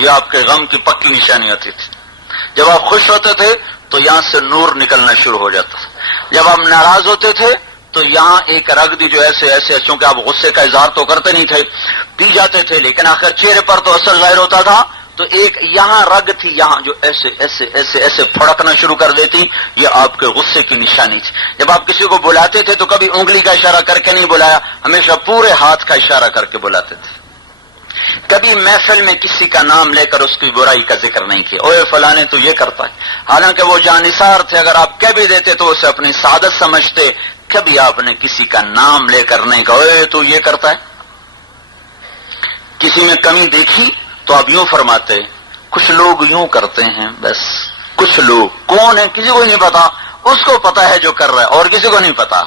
یہ آپ کے غم کی پکی نشانی ہوتی تھی. جب آپ خوش ہوتے تھے تو یہاں سے نور نکلنا شروع ہو جاتا تھا. جب آپ ناراض ہوتے تھے تو یہاں ایک رگ بھی جو ایسے چونکہ آپ غصے کا اظہار تو کرتے نہیں تھے, پی جاتے تھے, لیکن آخر چہرے پر تو اثر ظاہر ہوتا تھا, تو ایک یہاں رگ تھی یہاں جو ایسے ایسے ایسے ایسے پھڑکنا شروع کر دیتی, یہ آپ کے غصے کی نشانی تھی. جب آپ کسی کو بلاتے تھے تو کبھی انگلی کا اشارہ کر کے نہیں بلایا, ہمیشہ پورے ہاتھ کا اشارہ کر کے بلاتے تھے. کبھی محفل میں کسی کا نام لے کر اس کی برائی کا ذکر نہیں کیا, اوے فلاں تو یہ کرتا ہے, حالانکہ وہ جانثار تھے. اگر آپ کہہ بھی دیتے تو اسے اپنی سعادت سمجھتے. کبھی آپ نے کسی کا نام لے کر نہیں کہا اوے تو یہ کرتا ہے. کسی میں کمی دیکھی تو آپ یوں فرماتے, کچھ لوگ یوں کرتے ہیں, بس کچھ لوگ کون ہے کسی کو نہیں پتا, اس کو پتا ہے جو کر رہا ہے اور کسی کو نہیں پتا.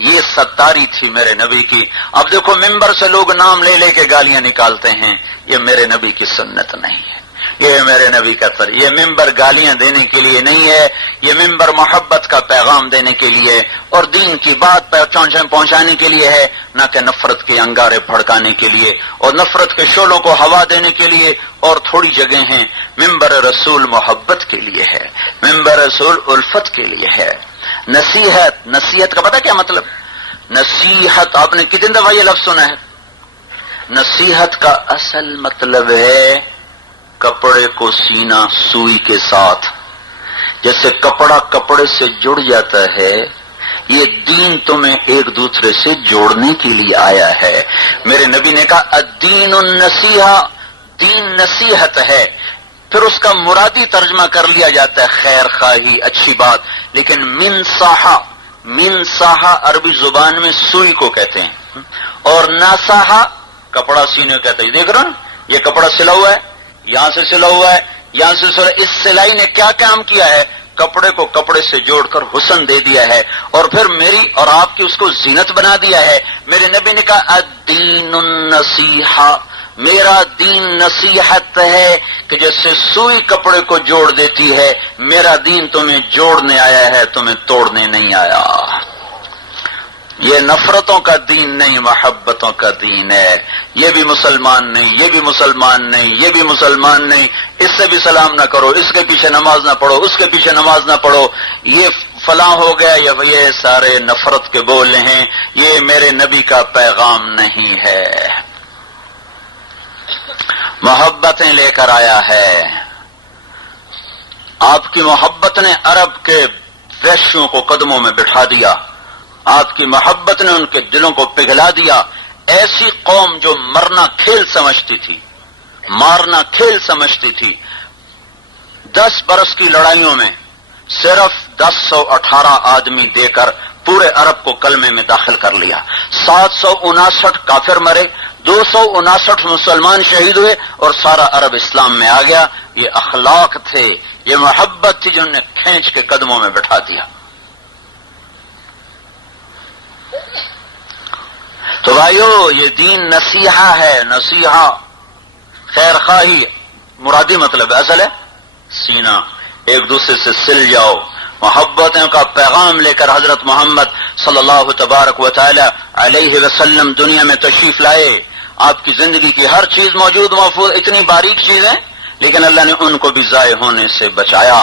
یہ ستاری تھی میرے نبی کی. اب دیکھو ممبر سے لوگ نام لے لے کے گالیاں نکالتے ہیں, یہ میرے نبی کی سنت نہیں ہے, یہ میرے نبی کا طریقہ. یہ ممبر گالیاں دینے کے لیے نہیں ہے, یہ ممبر محبت کا پیغام دینے کے لیے اور دین کی بات پہنچانے کے لیے ہے, نہ کہ نفرت کے انگارے بھڑکانے کے لیے اور نفرت کے شعلوں کو ہوا دینے کے لیے. اور تھوڑی جگہ ہیں ممبر رسول محبت کے لیے ہے, ممبر رسول الفت کے لیے ہے. نصیحت کا پتہ کیا مطلب؟ نصیحت آپ نے کتنی دفعہ یہ لفظ سنا ہے؟ نصیحت کا اصل مطلب ہے کپڑے کو سینا سوئی کے ساتھ. جیسے کپڑا کپڑے سے جڑ جاتا ہے, یہ دین تمہیں ایک دوسرے سے جوڑنے کے لیے آیا ہے. میرے نبی نے کہا الدین النصیحہ, دین نصیحت ہے. پھر اس کا مرادی ترجمہ کر لیا جاتا ہے خیر خواہی, اچھی بات. لیکن من ساہا عربی زبان میں سوئی کو کہتے ہیں, اور ناساہا کپڑا سینے کہتے ہیں. دیکھ رہے ہیں یہ کپڑا سلا ہوا ہے, یہاں سے سلا ہوا ہے, یہاں سے سلا. اس سلائی نے کیا کام کیا ہے؟ کپڑے کو کپڑے سے جوڑ کر حسن دے دیا ہے, اور پھر میری اور آپ کی اس کو زینت بنا دیا ہے. میرے نبی نے کہا الدین النصیحہ, میرا دین نصیحت ہے کہ جیسے سوئی کپڑے کو جوڑ دیتی ہے, میرا دین تمہیں جوڑنے آیا ہے, تمہیں توڑنے نہیں آیا. یہ نفرتوں کا دین نہیں, محبتوں کا دین ہے. یہ بھی مسلمان نہیں, یہ بھی مسلمان نہیں, یہ بھی مسلمان نہیں, اس سے بھی سلام نہ کرو, اس کے پیچھے نماز نہ پڑھو, اس کے پیچھے نماز نہ پڑھو, یہ فلاں ہو گیا, یہ سارے نفرت کے بول ہیں. یہ میرے نبی کا پیغام نہیں ہے. محبتیں لے کر آیا ہے. آپ کی محبت نے عرب کے وحشیوں کو قدموں میں بٹھا دیا, آپ کی محبت نے ان کے دلوں کو پگھلا دیا. ایسی قوم جو مرنا کھیل سمجھتی تھی, مارنا کھیل سمجھتی تھی, 10 برس کی لڑائیوں میں صرف 1018 آدمی دے کر پورے عرب کو کلمے میں داخل کر لیا. 759 کافر مرے, 259 مسلمان شہید ہوئے, اور سارا عرب اسلام میں آ گیا. یہ اخلاق تھے, یہ محبت تھی جنہوں نے کھینچ کے قدموں میں بٹھا دیا. تو بھائیو یہ دین نصیحہ ہے. نصیحہ خیر خواہی مرادی مطلب ہے, اصل ہے سینا, ایک دوسرے سے سل جاؤ. محبتوں کا پیغام لے کر حضرت محمد صلی اللہ تبارک و تعالی علیہ وسلم دنیا میں تشریف لائے. آپ کی زندگی کی ہر چیز موجود محفوظ, اتنی باریک چیزیں, لیکن اللہ نے ان کو بھی ضائع ہونے سے بچایا.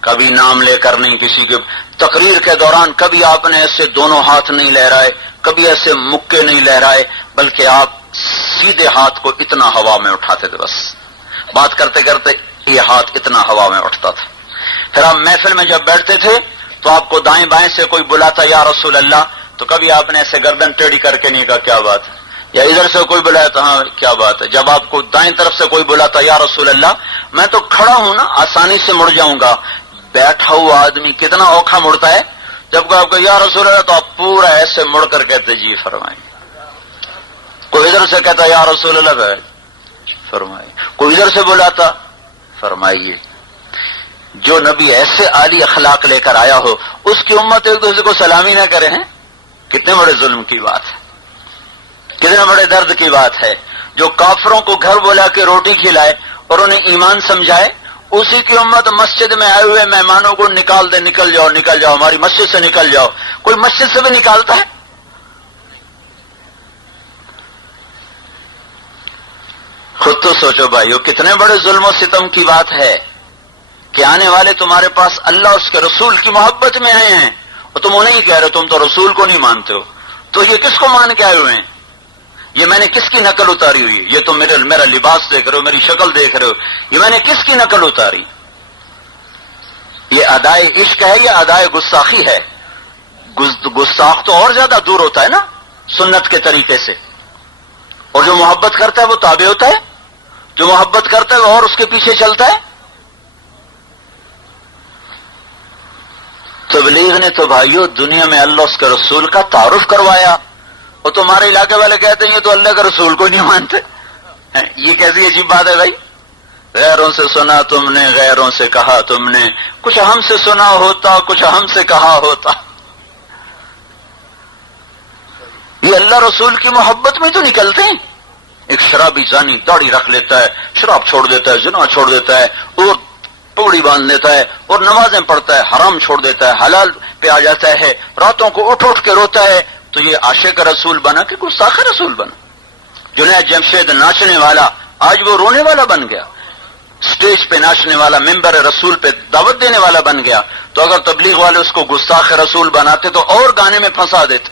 کبھی نام لے کر نہیں, کسی کے تقریر کے دوران کبھی آپ نے ایسے دونوں ہاتھ نہیں لہرائے, کبھی ایسے مکے نہیں لہرائے, بلکہ آپ سیدھے ہاتھ کو اتنا ہوا میں اٹھاتے تھے. بس بات کرتے کرتے یہ ہاتھ اتنا ہوا میں اٹھتا تھا. پھر آپ محفل میں جب بیٹھتے تھے تو آپ کو دائیں بائیں سے کوئی بلاتا یا رسول اللہ, تو کبھی آپ نے ایسے گردن ٹیڑھی کر کے نہیں کہا کیا بات ہے, یا ادھر سے کوئی بلایا تو ہاں کیا بات ہے. جب آپ کو دائیں طرف سے کوئی بلاتا یا رسول اللہ, میں تو کھڑا ہوں نا, آسانی سے مڑ جاؤں گا. بیٹھا ہوا آدمی کتنا اوکھا مڑتا ہے. جب کوئی آپ کو یا رسول اللہ تو آپ پورا ایسے مڑ کر کہتے جی فرمائیں. کوئی ادھر سے کہتا یا رسول اللہ فرمائے, کوئی ادھر سے بلاتا فرمائیے. جو نبی ایسے عالی اخلاق لے کر آیا ہو, اس کی امت ایک دوسرے کو سلامی نہ کرے ہیں, کتنے بڑے ظلم کی بات ہے, کتنے بڑے درد کی بات ہے. جو کافروں کو گھر بلا کے روٹی کھلائے اور انہیں ایمان سمجھائے, اسی کی امت مسجد میں آئے ہوئے مہمانوں کو نکال دے, نکل جاؤ نکل جاؤ, ہماری مسجد سے نکل جاؤ. کوئی مسجد سے بھی نکالتا ہے؟ خود تو سوچو بھائیو، کتنے بڑے ظلم و ستم کی بات ہے کہ آنے والے تمہارے پاس اللہ اس کے رسول کی محبت میں آئے ہیں اور تم انہیں ہی کہہ رہے ہو تم تو رسول کو نہیں مانتے ہو. تو یہ کس کو مان کے آئے ہوئے ہیں؟ یہ میں نے کس کی نقل اتاری ہوئی ہے؟ یہ تو میرا لباس دیکھ رہے ہو، میری شکل دیکھ رہے ہو، یہ میں نے کس کی نقل اتاری؟ یہ ادائے عشق ہے یا ادائے گستاخی ہے؟ گستاخ تو اور زیادہ دور ہوتا ہے نا سنت کے طریقے سے، اور جو محبت کرتا ہے وہ تابع ہوتا ہے، جو محبت کرتا ہے وہ اور اس کے پیچھے چلتا ہے. تبلیغ نے تو بھائیو دنیا میں اللہ اس کے رسول کا تعارف کروایا، اور تمہارے علاقے والے کہتے ہیں یہ تو اللہ کے رسول کو نہیں مانتے. یہ کیسی عجیب بات ہے بھائی؟ غیروں سے سنا تم نے، غیروں سے کہا تم نے، کچھ ہم سے سنا ہوتا کچھ ہم سے کہا ہوتا. یہ اللہ رسول کی محبت میں تو نکلتے ہیں. ایک شرابی زانی داڑھی رکھ لیتا ہے، شراب چھوڑ دیتا ہے، زنا چھوڑ دیتا ہے، اور پگڑی باندھ لیتا ہے، اور نمازیں پڑھتا ہے، حرام چھوڑ دیتا ہے، حلال پہ آ جاتا ہے، راتوں کو اٹھ اٹھ کے روتا ہے. تو یہ عاشق رسول بنا کہ گستاخ رسول بنا؟ جنید جمشید ناچنے والا آج وہ رونے والا بن گیا، سٹیج پہ ناچنے والا، ممبر رسول پہ دعوت دینے والا بن گیا. تو اگر تبلیغ والے اس کو گستاخ رسول بناتے تو اور گانے میں پھنسا دیتے.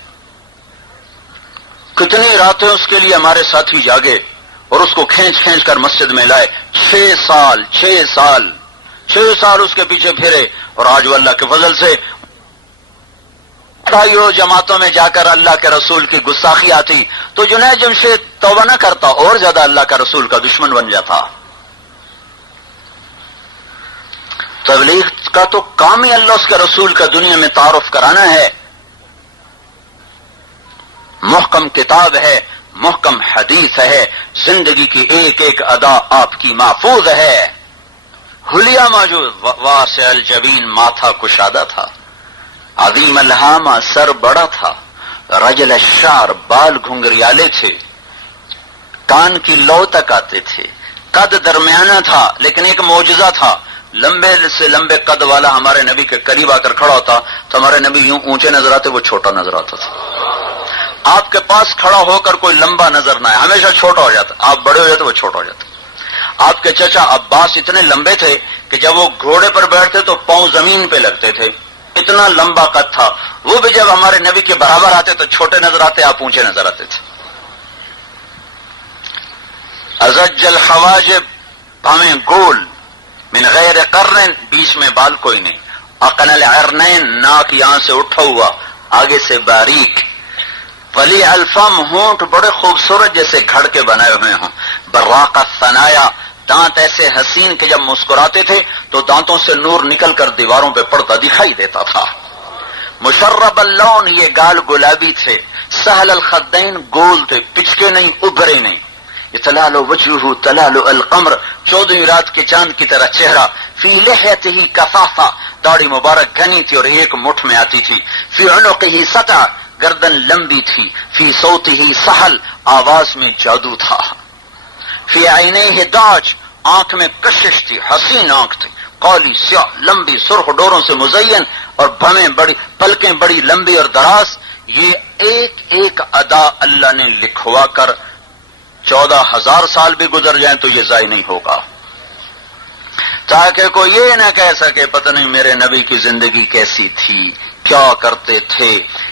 کتنی راتیں اس کے لیے ہمارے ساتھی جاگے اور اس کو کھینچ کھینچ کر مسجد میں لائے. 6 سال اس کے پیچھے پھرے، اور آج وہ اللہ کے فضل سے جماعتوں میں جا کر اللہ کے رسول کی گستاخی آتی تو جنید جمشید توبہ نہ کرتا، اور زیادہ اللہ کا رسول کا دشمن بن جاتا. تبلیغ کا تو کام ہی اللہ اس کے رسول کا دنیا میں تعارف کرانا ہے. محکم کتاب ہے، محکم حدیث ہے، زندگی کی ایک ایک ادا آپ کی محفوظ ہے. حلیہ موجود، واسع الجبین ماتھا کشادہ تھا، عظیم الہامہ سر بڑا تھا، رجل الشعر بال گھنگریالے تھے، کان کی لو تک آتے تھے، قد درمیانہ تھا لیکن ایک معجزہ تھا. لمبے سے لمبے قد والا ہمارے نبی کے قریب آ کر کھڑا ہوتا تو ہمارے نبی یوں اونچے نظر آتے، وہ چھوٹا نظر آتا تھا. آپ کے پاس کھڑا ہو کر کوئی لمبا نظر نہ آئے، ہمیشہ چھوٹا ہو جاتا. آپ بڑے ہو جاتے وہ چھوٹا ہو جاتا. آپ کے چچا عباس اتنے لمبے تھے کہ جب وہ گھوڑے پر بیٹھتے تو پاؤں زمین پہ لگتے تھے، اتنا لمبا قد تھا. وہ بھی جب ہمارے نبی کے برابر آتے تو چھوٹے نظر آتے، آپ اونچے نظر آتے تھے. ازج الحواجب، بھویں گول، من غیر قرن، بیچ میں بال کوئی نہیں، اقن العرنین، ناک یہاں سے اٹھا ہوا آگے سے باریک، ولی الفم، ہونٹ بڑے خوبصورت جیسے گھڑ کے بنائے ہوئے ہوں، براق الثنایا، دانت ایسے حسین کہ جب مسکراتے تھے تو دانتوں سے نور نکل کر دیواروں پہ پڑتا دکھائی دیتا تھا. مشرب اللون، یہ گال گلابی تھے، سہل الخدین، گول تھے، پچکے نہیں ابھرے نہیں. تلال وجهه تلال القمر، 14ویں رات کے چاند کی طرح چہرہ. فی لحیته کثافہ، داڑھی مبارک گھنی تھی اور ایک مٹھ میں آتی تھی. فی عنقه سطع، گردن لمبی تھی. فی صوته سہل، آواز میں جادو تھا. فی عینیہ داج، آنکھ میں کشش تھی، حسین آنکھ تھی، کالی سیاہ لمبی سرخ ڈوروں سے مزین، اور بھویں بڑی، پلکیں بڑی لمبی اور دراز. یہ ایک ایک ادا اللہ نے لکھوا کر 14,000 سال بھی گزر جائیں تو یہ ضائع نہیں ہوگا، تاکہ کوئی یہ نہ کہہ سکے پتہ نہیں میرے نبی کی زندگی کیسی تھی، کیا کرتے تھے.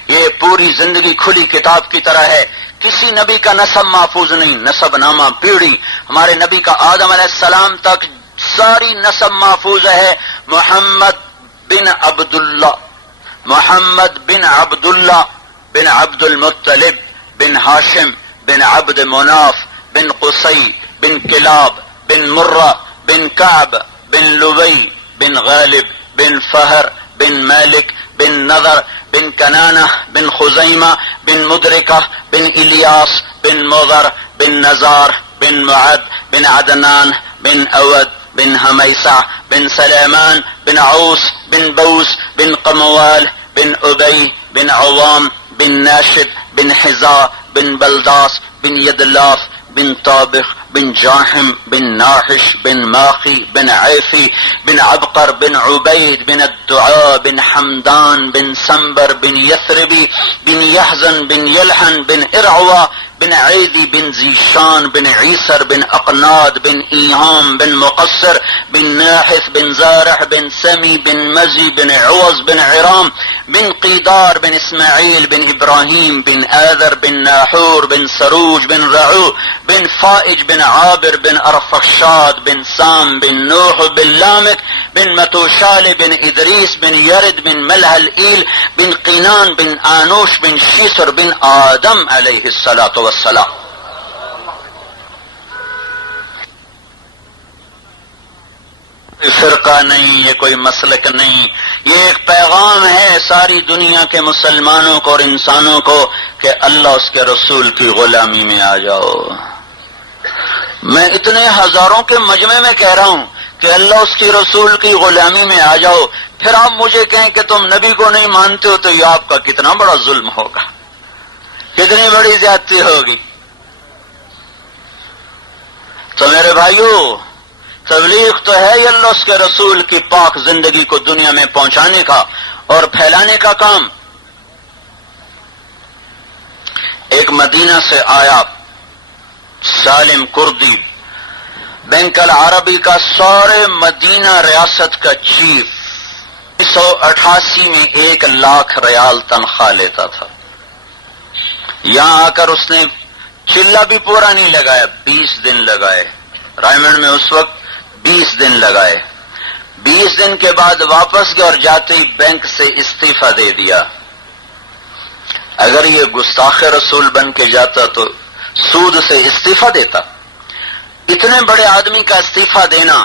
یہ پوری زندگی کھلی کتاب کی طرح ہے، کسی نبی کا نسب محفوظ نہیں، نسب نامہ پیڑھی ہمارے نبی کا آدم علیہ السلام تک ساری نسب محفوظ ہے. محمد بن عبداللہ، محمد بن عبداللہ بن عبد المطلب بن ہاشم بن عبد مناف بن قصی بن کلاب بن مرہ بن کعب بن لبی بن غالب بن فہر بن مالک بن نضر بن کنانہ بن خزیمہ بن مدرکہ بن الیاس بن مضر بن نزار بن معد بن عدنان بن اود بن حمیسہ بن سلیمان بن عوس بن بوس بن قموال بن ابی بن عوام بن ناشد بن حزا بن بلداس بن یدلاف بن طابخ بن جاحم بن ناحش بن ماخی بن عیفی بن عبقر بن عبید بن الدعاء بن حمدان بن سنبر بن یثربی بن یحزن بن یلحن بن ارعوا بن عیدی بن ذیشان بن عیسر بن اقناد بن ایہام بن مقصر بن ناحث بن زارح بن سمی بن مزی بن عوض بن عرام بن قیدار بن اسماعیل بن ابراہیم بن آذر بن ناحور بن سروج بن رعو بن فائج بن عابر بن ارفخشاد بن سام بن نوح بن لامک بن متوشال بن ادریس بن یرد بن ملح الایل بن قینان بن آنوش بن شیسر بن آدم علیہ الصلاۃ والسلام. فرقہ نہیں، یہ کوئی مسلک نہیں، یہ ایک پیغام ہے ساری دنیا کے مسلمانوں کو اور انسانوں کو کہ اللہ اس کے رسول کی غلامی میں آ جاؤ. میں اتنے ہزاروں کے مجمع میں کہہ رہا ہوں کہ اللہ اس کی رسول کی غلامی میں آ جاؤ، پھر آپ مجھے کہیں کہ تم نبی کو نہیں مانتے ہو تو یہ آپ کا کتنا بڑا ظلم ہوگا، کتنی بڑی زیادتی ہوگی. تو میرے بھائیو، تبلیغ تو ہے یہ اللہ اس کے رسول کی پاک زندگی کو دنیا میں پہنچانے کا اور پھیلانے کا کام. ایک مدینہ سے آیا سالم کردی، بینک العربی کا سارے مدینہ ریاست کا چیف، 1988 میں 1 لاکھ ریال تنخواہ لیتا تھا. یہاں آ کر اس نے چلہ بھی پورا نہیں لگایا، 20 دن لگائے. رائمنڈ میں اس وقت 20 دن لگائے. 20 دن کے بعد واپس گئے اور جاتے ہی بینک سے استعفی دے دیا. اگر یہ گستاخ رسول بن کے جاتا تو سود سے استعفی دیتا. اتنے بڑے آدمی کا استعفی دینا،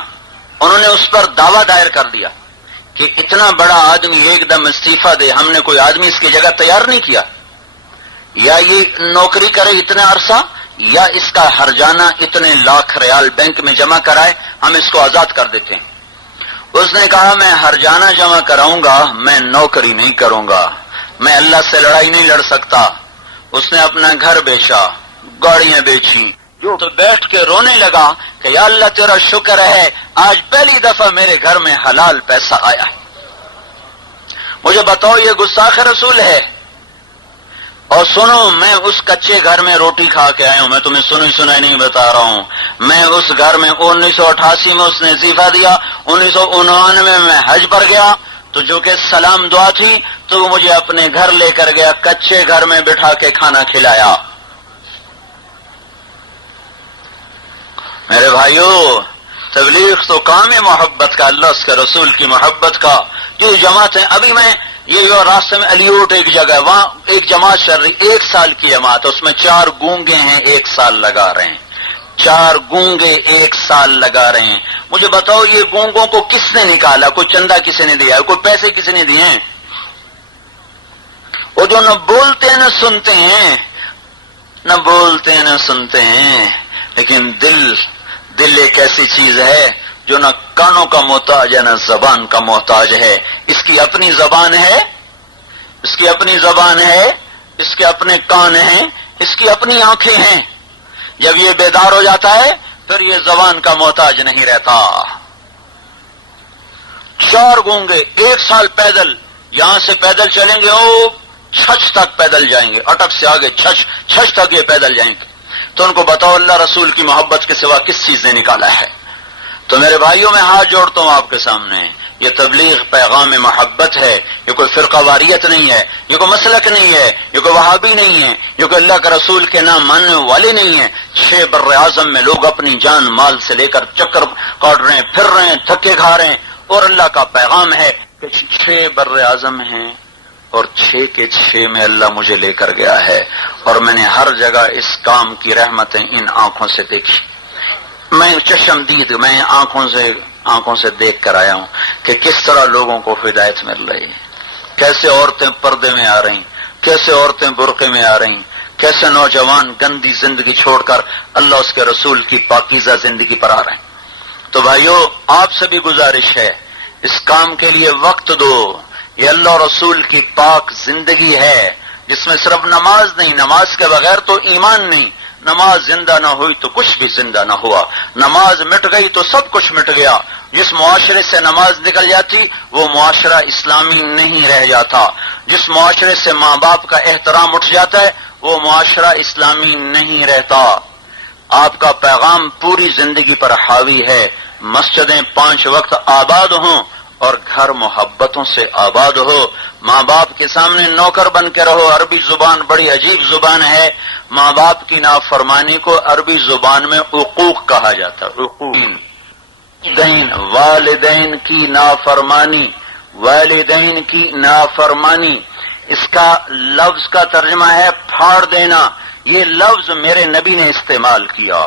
انہوں نے اس پر دعویٰ دائر کر دیا کہ اتنا بڑا آدمی ایک دم استعفی دے، ہم نے کوئی آدمی اس کی جگہ تیار نہیں کیا، یا یہ نوکری کرے اتنا عرصہ یا اس کا ہرجانہ اتنے لاکھ ریال بینک میں جمع کرائے، ہم اس کو آزاد کر دیتے ہیں. اس نے کہا میں ہرجانہ جمع کراؤں گا، میں نوکری نہیں کروں گا، میں اللہ سے لڑائی نہیں لڑ سکتا. اس نے اپنا گھر بیچا، گاڑیاں بیچی، تو بیٹھ کے رونے لگا کہ یا اللہ تیرا شکر ہے آج پہلی دفعہ میرے گھر میں حلال پیسہ آیا ہے. مجھے بتاؤ یہ گستاخ رسول ہے؟ اور سنو، میں اس کچے گھر میں روٹی کھا کے آیا ہوں، میں تمہیں سنائی نہیں بتا رہا ہوں. میں اس گھر میں 1988 میں اس نے استعفی دیا، 1999 میں حج پر گیا تو جو کہ سلام دعا تھی تو وہ مجھے اپنے گھر لے کر گیا، کچے گھر میں بٹھا کے کھانا کھلایا. میرے بھائیو، تبلیغ تو کام ہے محبت کا، اللہ اس کے رسول کی محبت کا. یہ جماعتیں ابھی میں یہ جو راستے میں علیوٹ ایک جگہ، وہاں ایک جماعت چل رہی، 1 سال کی جماعت، اس میں 4 گونگے ہیں 1 سال لگا رہے ہیں. 4 گونگے 1 سال لگا رہے ہیں. مجھے بتاؤ یہ گونگوں کو کس نے نکالا؟ کوئی چندہ کسی نے دیا؟ کوئی پیسے کسی نے دیے ہیں؟ وہ جو نہ بولتے ہیں نہ سنتے ہیں، نہ بولتے ہیں نہ سنتے ہیں، لیکن دل ایک ایسی چیز ہے جو نہ کانوں کا محتاج ہے نہ زبان کا محتاج ہے. اس کی اپنی زبان ہے، اس کی اپنی زبان ہے، اس کے اپنے کان ہیں، اس کی اپنی آنکھیں ہیں. جب یہ بیدار ہو جاتا ہے پھر یہ زبان کا محتاج نہیں رہتا. 4 گونگے 1 سال پیدل، یہاں سے پیدل چلیں گے او چھچ تک پیدل جائیں گے، اٹک سے آگے چھچ تک یہ پیدل جائیں گے. تو ان کو بتاؤ اللہ رسول کی محبت کے سوا کس چیز نے نکالا ہے؟ تو میرے بھائیوں میں ہاتھ جوڑتا ہوں آپ کے سامنے، یہ تبلیغ پیغام محبت ہے، یہ کوئی فرقہ واریت نہیں ہے، یہ کوئی مسلک نہیں ہے، یہ کوئی وہابی نہیں ہے، یہ کوئی اللہ کے رسول کے نام ماننے والے نہیں ہیں. 6 بر اعظم میں لوگ اپنی جان مال سے لے کر چکر کاٹ رہے ہیں، پھر رہے ہیں، تھکے کھا رہے ہیں، اور اللہ کا پیغام ہے کہ 6 بر اعظم ہیں اور 6 کے 6 میں اللہ مجھے لے کر گیا ہے، اور میں نے ہر جگہ اس کام کی رحمتیں ان آنکھوں سے دیکھی. میں چشمدید، میں آنکھوں سے دیکھ کر آیا ہوں کہ کس طرح لوگوں کو ہدایت مل رہی ہے، کیسے عورتیں پردے میں آ رہی، کیسے عورتیں برقعے میں آ رہی، کیسے نوجوان گندی زندگی چھوڑ کر اللہ اس کے رسول کی پاکیزہ زندگی پر آ رہے ہیں. تو بھائیو آپ سے بھی گزارش ہے، اس کام کے لیے وقت دو. یہ اللہ رسول کی پاک زندگی ہے جس میں صرف نماز نہیں، نماز کے بغیر تو ایمان نہیں. نماز زندہ نہ ہوئی تو کچھ بھی زندہ نہ ہوا، نماز مٹ گئی تو سب کچھ مٹ گیا. جس معاشرے سے نماز نکل جاتی وہ معاشرہ اسلامی نہیں رہ جاتا. جس معاشرے سے ماں باپ کا احترام اٹھ جاتا ہے وہ معاشرہ اسلامی نہیں رہتا. آپ کا پیغام پوری زندگی پر حاوی ہے. مسجدیں 5 وقت آباد ہوں اور گھر محبتوں سے آباد ہو. ماں باپ کے سامنے نوکر بن کے رہو. عربی زبان بڑی عجیب زبان ہے. ماں باپ کی نافرمانی کو عربی زبان میں عقوق کہا جاتا ہے. عقوق والدین کی نافرمانی، والدین کی نافرمانی، اس کا لفظ کا ترجمہ ہے پھاڑ دینا. یہ لفظ میرے نبی نے استعمال کیا،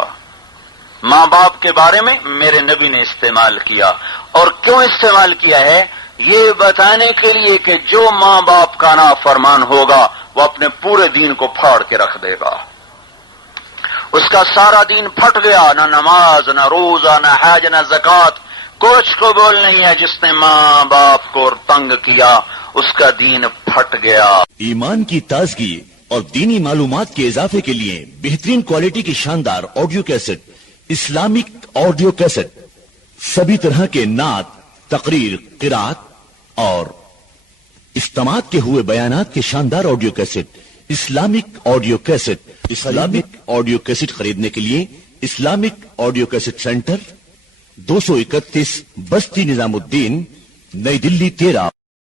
ماں باپ کے بارے میں میرے نبی نے استعمال کیا. اور کیوں استعمال کیا ہے؟ یہ بتانے کے لیے کہ جو ماں باپ کا نافرمان ہوگا وہ اپنے پورے دین کو پھاڑ کے رکھ دے گا. اس کا سارا دین پھٹ گیا. نہ نماز، نہ روزہ، نہ حج، نہ زکوٰۃ، کچھ قبول نہیں ہے. جس نے ماں باپ کو تنگ کیا اس کا دین پھٹ گیا. ایمان کی تازگی اور دینی معلومات کے اضافے کے لیے بہترین کوالٹی کی شاندار audio cassette, Islamic audio cassette, سبھی طرح کے نعت، تقریر، قرات اور اجتماعات کے ہوئے بیانات کے شاندار audio cassette, Islamic audio cassette. Islamic audio cassette خریدنے کے لیے اسلامک آڈیو کیسٹ سینٹر، 231 بستی نظام الدین، نئی دلی 13.